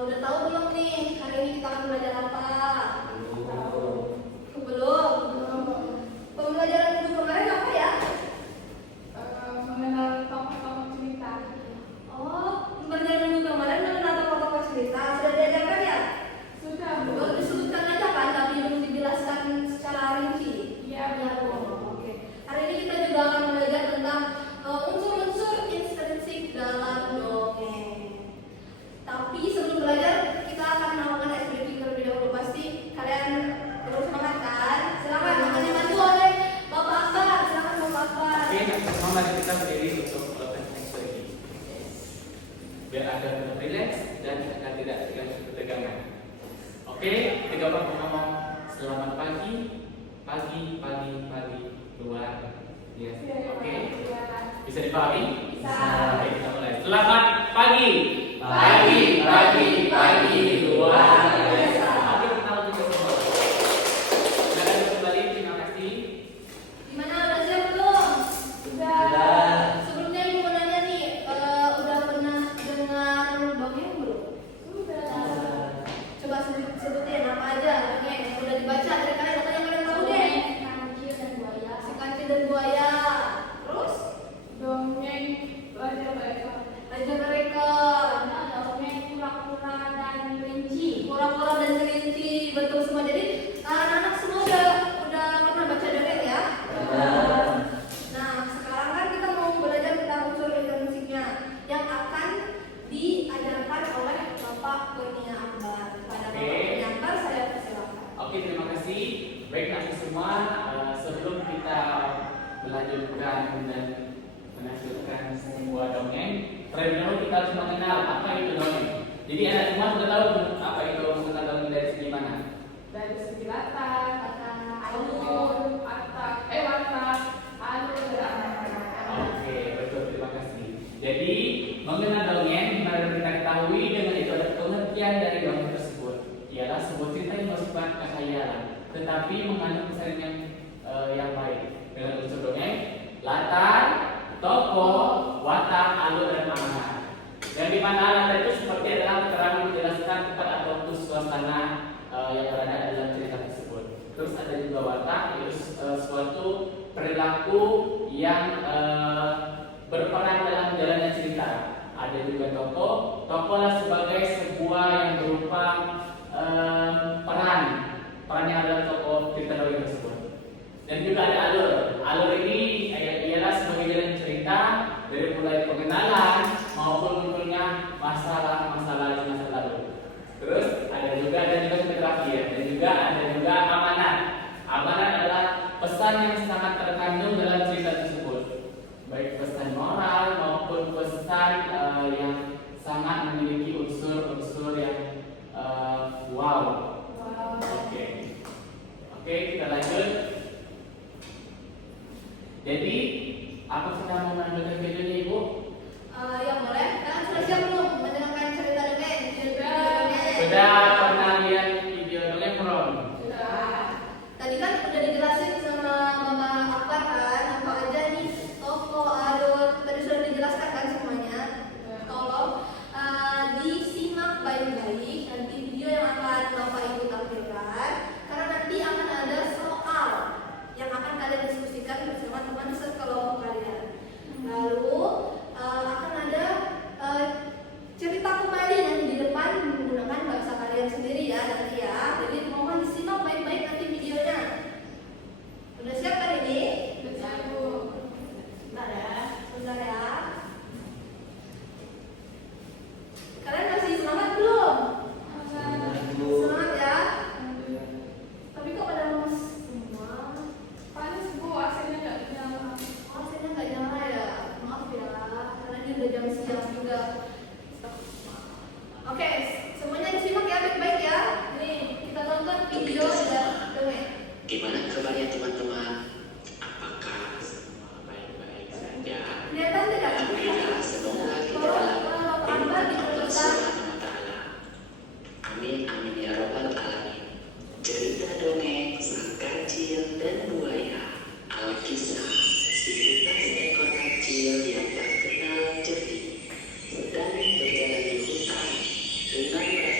Udah tahu belum nih hari ini kita akan belajar apa? Belum. Belum. Pembelajaran minggu kemarin apa ya? Mengenal tokoh-tokoh cerita. Oh, pembelajaran minggu kemarin mengenal tokoh-tokoh cerita sudah diajarkan ya? Sudah, Bu. Baru disebutkan aja kan, tapi belum dijelaskan secara rinci. Iya, Bu. Oke. Hari ini kita juga akan belajar tentang unsur-unsur intrinsik dalam dongeng. Tapi sebelum belajar kita akan melakukan ice breaking terlebih dahulu. Pasti kalian terus semangat kan? Silakan akan dibantu oleh Bapak Akbar. Silakan Bapak Akbar. Oke, pertama mari kita berdiri untuk melakukan ice breaking. Biar Anda tetap rileks dan Anda tidak ketegangan. Oke, tiga orang ngomong selamat pagi, pagi, luar. Yes. Oke. Bisa dipahami? Bisa. Oke, kita mulai. Selamat pagi. Luar biasa. Oke, kita lanjut ke semua. Silakan kembali, terima kasih. Gimana, udah siap belum? Sudah. Sebelumnya ibu mau nanya nih, udah pernah dengar dongeng belum? Sudah. Coba sebutin apa aja dongeng yang udah dibaca dari kalian atau yang kalian tahu deh. Kancil dan buaya. Si kancil dan buaya. Terus Dongeng Raja Mereka. Raja Mereka, Dongeng kura-kura dan kelinci. Kura-kura dan kelinci, betul semua. Jadi anak-anak semua udah pernah baca dongeng ya? Nah, sekarang kan kita mau belajar tentang unsur intrinsiknya yang akan diajarkan oleh Bapak Kurnia Akbar. Pada Bapak Kurnia Akbar saya persilakan. Oke, terima kasih. Baik, nanti semua sebelum kita melanjutkan dan menampilkan sebuah dongeng, terlebih dahulu kita harus mengenal apa itu dongeng. Jadi anak semua sudah tahu apa itu mengenal dongeng dari segi mana? Dari segi latar, alur, watak, alur dan Oke, betul, terima kasih. Jadi mengenal dongeng, dimana kita ketahui dengan itu ada pengertian dari dongeng tersebut. Ialah sebuah cerita yang bersifat kekhayalan, tetapi mengandung pesan yang baik. Dengan unsur dongeng, latar, tokoh, watak, alur, dan makna. Yang dimana latar itu seperti adalah keterangan menjelaskan tempat atau suasana yang berada dalam cerita tersebut. Terus ada juga watak, yaitu suatu perilaku yang berperan dalam jalannya cerita. Ada juga tokoh. Tokohlah sebagai sebuah yang berupa peran yang ada dalam tokoh cerita dongeng tersebut. Dan juga ada alur. Alur ini ialah sebagai jalan cerita dari mulai pengenalan maupun munculnya masalah-masalah di masa lalu. Terus ada juga terakhir dan juga ada juga amanat. Amanat adalah pesan yang sangat terkandung dalam cerita tersebut, baik pesan moral maupun pesan yang sangat memiliki unsur-unsur yang wow. Oke, kita lanjut. Jadi, apa sudah mau melanjutkan videonya, Ibu? Ya boleh. Kalian sudah siap belum mendengarkan cerita dongeng? Sudah pernah lihat video dongeng belum? Tadi kan udah dijelasin sama Mama Akbar kan, apa aja nih tokoh, alur, tadi sudah dijelaskan kan semuanya. Tolong disimak baik-baik nanti video yang akan Bapak Ibu tampilkan, karena nanti akan ada soal yang akan kalian diskusikan bersama teman sekelompok kalian. Lalu akan ada cerita kembali nanti di depan menggunakan bahasa kalian sendiri ya nanti ya. Jadi mohon disimak baik-baik nanti videonya. Udah siap kan ini? Betul, Bu. Bentar ya. Kalian masih semangat belum? Semangat ya. Tapi kok pada lemes semua? Panas, Bu, AC-nya nggak nyala. Saya nggak nyala ya. Maaf ya, karena ini udah jam siang juga. Oke, semuanya disimak ya baik-baik ya. Nih, kita tonton video ya dongeng. Gimana kabarnya teman-teman? Apakah semua baik-baik saja? Kelihatan tidak? Alhamdulillah, semoga kita dalam lindungan Allah Subhanahu wa Ta'ala. Amin amin ya robbal alamin. Cerita dongeng Sang Kancil dan Buaya. Alkisah, cerita seekor kancil yang tak kenal jernih sedang berjalan di hutan dengan merasa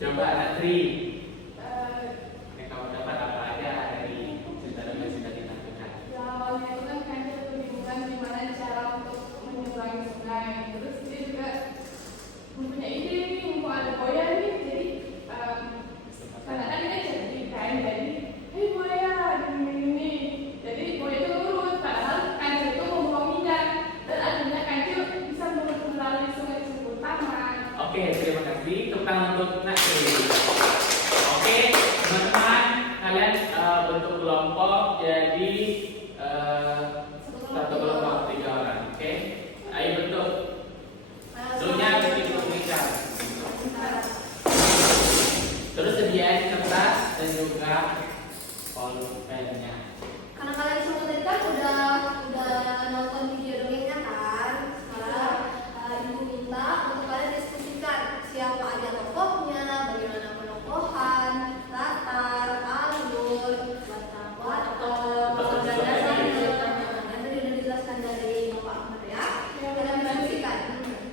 Coba Natri, Eh, yang kamu dapat apa aja dari cerita dongeng yang sudah ditampilkan? Ya awalnya itu kan kancil kebingungan gimana cara untuk menyeberangi sungai. Terus dia juga mempunyai ide nih, mumpung ada buaya nih, jadi karena kan dia cerdik kan, jadi hei buaya gini. Jadi buaya itu nurut, padahal kancil itu membohonginya dan akhirnya kancil bisa melalui sungai tersebut taman. Oke, terima kasih. Tepuk tangan untuk Natri. Oke, teman-teman, kalian bentuk kelompok jadi satu kelompok 3 orang. Oke, ayo bentuk. Dulunya bikin pembicara. Terus sediain kertas dan juga pulpennya. Karena kalian semua tadi kan udah nonton video dongengnya kan, sekarang ibu minta untuk kalian diskusikan siapa aja tokohnya, bagaimana penokohan, latar, alur, watak, dan dasarnya. Yang tadi udah dijelaskan dari Bapak Ahmad ya.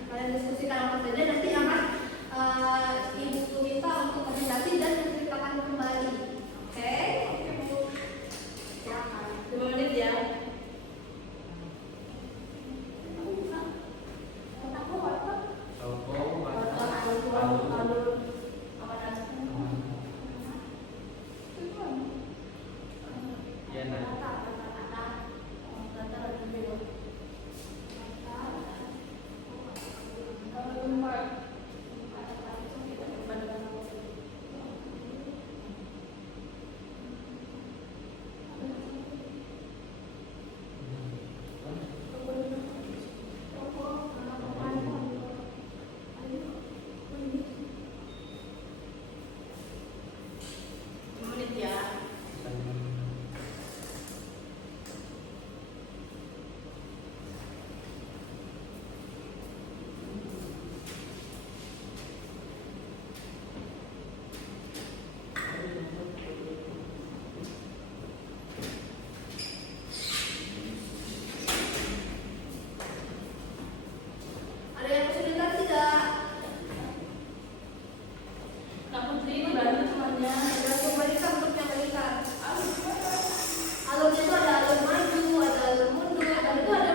Kalian diskusikan apa saja. Nanti akan ibu minta untuk presentasi dan menceritakan kembali. Oke? Silakan. 5 menit ya. Toko, ya, nah. Menit ya. Ada yang kesulitan tidak? Kak Putri itu bantu semuanya. Ada pemeriksaan untuk yang berikan. Alurnya itu ada alur maju, ada alur mundur, dan itu ada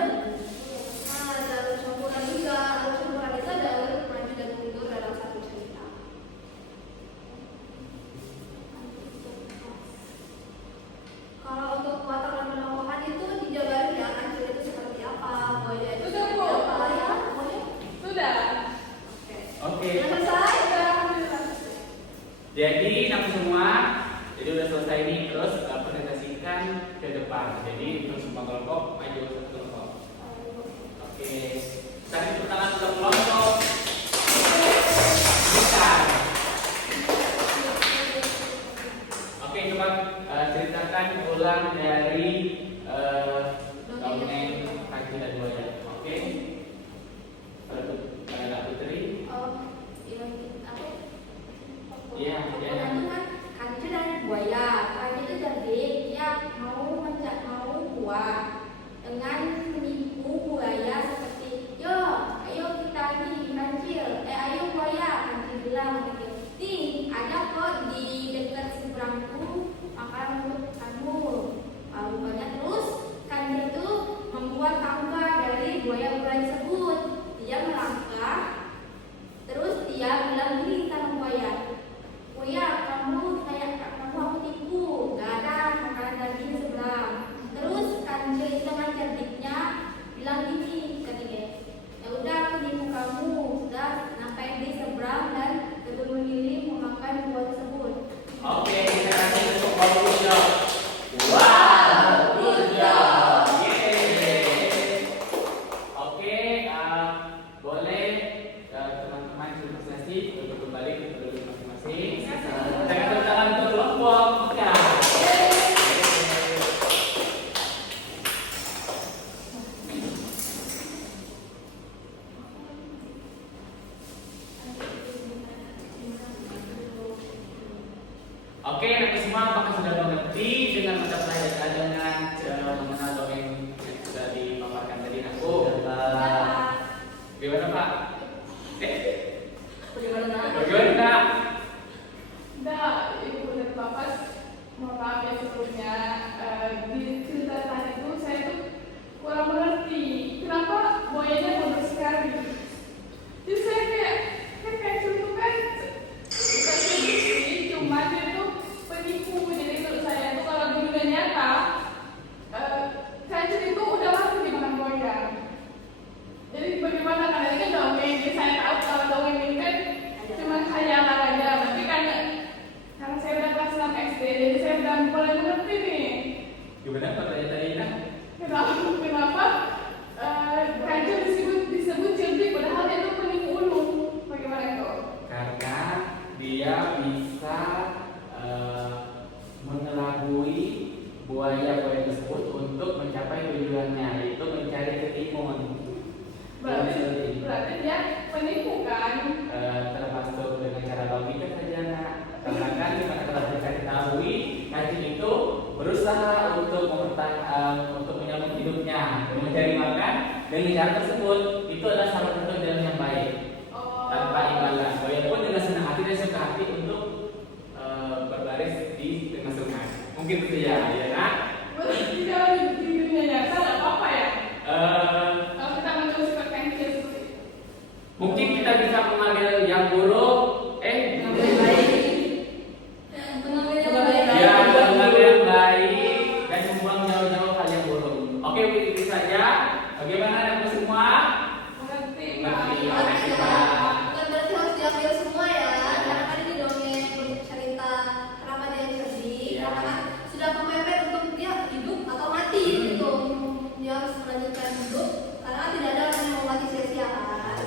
ada alur campuran juga. Alur campuran itu ada alur maju dan mundur dalam satu cerita. Kalau untuk watak dan penokohan itu dijabarin ya, kancil itu seperti apa, buaya itu Sudah, seperti Bu. apa ya, pokoknya. Sudah. Oke. Oke. Sudah selesai? Jadi kamu semua, jadi udah selesai nih. Terus presentasikan ke depan. Jadi untuk semua kelompok maju satu kelompok. Oke. Tadi pertama untuk kelompok. Bukan. Oke, coba ceritakan ulang dari dongeng Kaki dan Buaya. Oke. Kalau Kak Putri. Iya, iya. Itu kan kancil dan buaya. Kancil itu cerdik, dia mau buah dengan menipu buaya seperti, yo, ayo kita nih kancil, ayo buaya, kancil bilang gitu. Nih, ada kok di dekat seberangku makanan untuk kamu. Rupanya terus kancil itu membuat tangga dari buaya-buaya tersebut. Dia melangkah, terus dia bilang gini sama buaya. Buaya, kamu aku tipu, gak ada makanan lagi di seberang. Terus kancil itu dengan cerdiknya bilang gini katanya, ya udah aku tipu kamu, sudah sampai di seberang dan betul memilih memakan buah tersebut. Oke, kita kasih untuk kelompok hijau. Wow, good job. Yeay. Oke, boleh teman-teman presentasi untuk kembali ke duduk masing-masing. Kita kasih tangan untuk kelompok. Ya. Oke, nanti semua apakah sudah mengerti dengan mata pelajaran dengan mengenal dongeng yang sudah dipaparkan tadi aku? Gimana Pak? Bagaimana? mencari makan dengan cara tersebut itu adalah salah satu jalan yang baik tanpa imbalan. Walaupun dengan senang hati dan suka hati untuk berbaris di tengah sungai. Mungkin itu ya, ya nak? Tidak di dunia nyata nggak apa-apa ya? Kalau kita mencoba sifat pensil seperti itu. Mungkin kita bisa mengambil yang buruk, Mengambil yang baik. Mengambil yang baik. ya mengambil yang baik dan membuang jauh-jauh hal yang buruk. Oke, itu saja. Bagaimana dengan semua? Mengerti, Mengerti. Pak. Bukan berarti harus diambil semua ya, karena kan ini dongeng bercerita kenapa dia sedih, Ya. karena kan sudah kepepet untuk dia hidup atau mati gitu. Dia harus melanjutkan hidup, karena kan tidak ada orang yang mau mati sia-sia kan.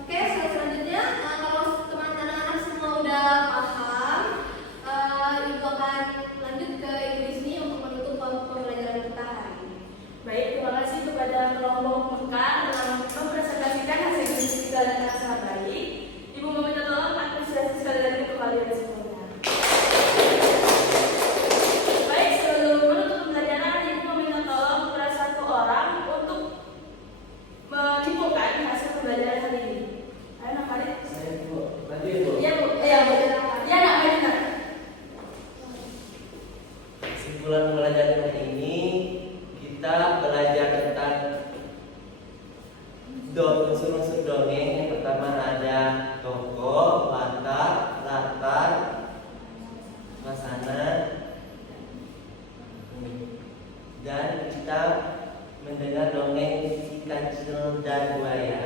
Oke, selanjutnya kalau teman-teman semua udah paham, ibu akan lanjut ke Ibu Disney untuk menutup pembelajaran kita hari ini. Baik, terima kasih kepada kelompok Mekar telah mempresentasikan hasil diskusi kita dengan sangat baik. Ibu meminta tolong apresiasi sekali lagi untuk kalian semuanya. Baik, sebelum menutup pembelajaran, Ibu meminta tolong kepada satu orang untuk menyimpulkan hasil pembelajaran hari ini. Ayo, Nak Farid. Saya Bu, tadi Bu. Iya, Bu. Iya, Bu. Iya, Nak Farid. Nak. Kesimpulan pembelajaran hari ini kita belajar tentang unsur-unsur dongeng. Yang pertama ada tokoh, latar, suasana, dan kita mendengar dongeng si kancil dan buaya.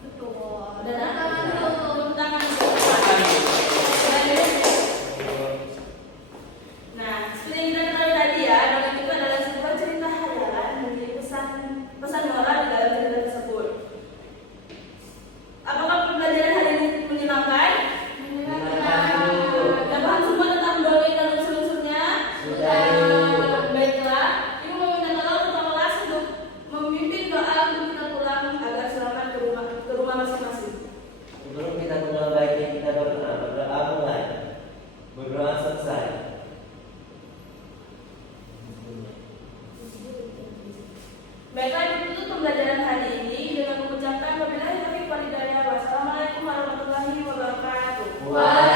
Betul. Dan tangan dulu. tepuk tangan. Nah, seperti yang kita ketahui tadi ya, dongeng itu adalah sebuah cerita hayalan menjadi pesan moral di dalam cerita tersebut. Apakah pembelajaran hari ini menyenangkan? Sudah paham semua tentang dongeng dan unsur-unsurnya? Sudah. Baiklah, Ibu meminta tolong ketua kelas untuk memimpin doa untuk kita pulang agar selamat ke rumah masing-masing. Sebelum kita mengenal baiknya kita berdoa mulai. Berdoa selesai. Baiklah, ditutup pembelajaran hari ini dengan mengucapkan wabillahi taufiq wal hidayah. Wassalamualaikum warahmatullahi wabarakatuh. Waalaikumsalam.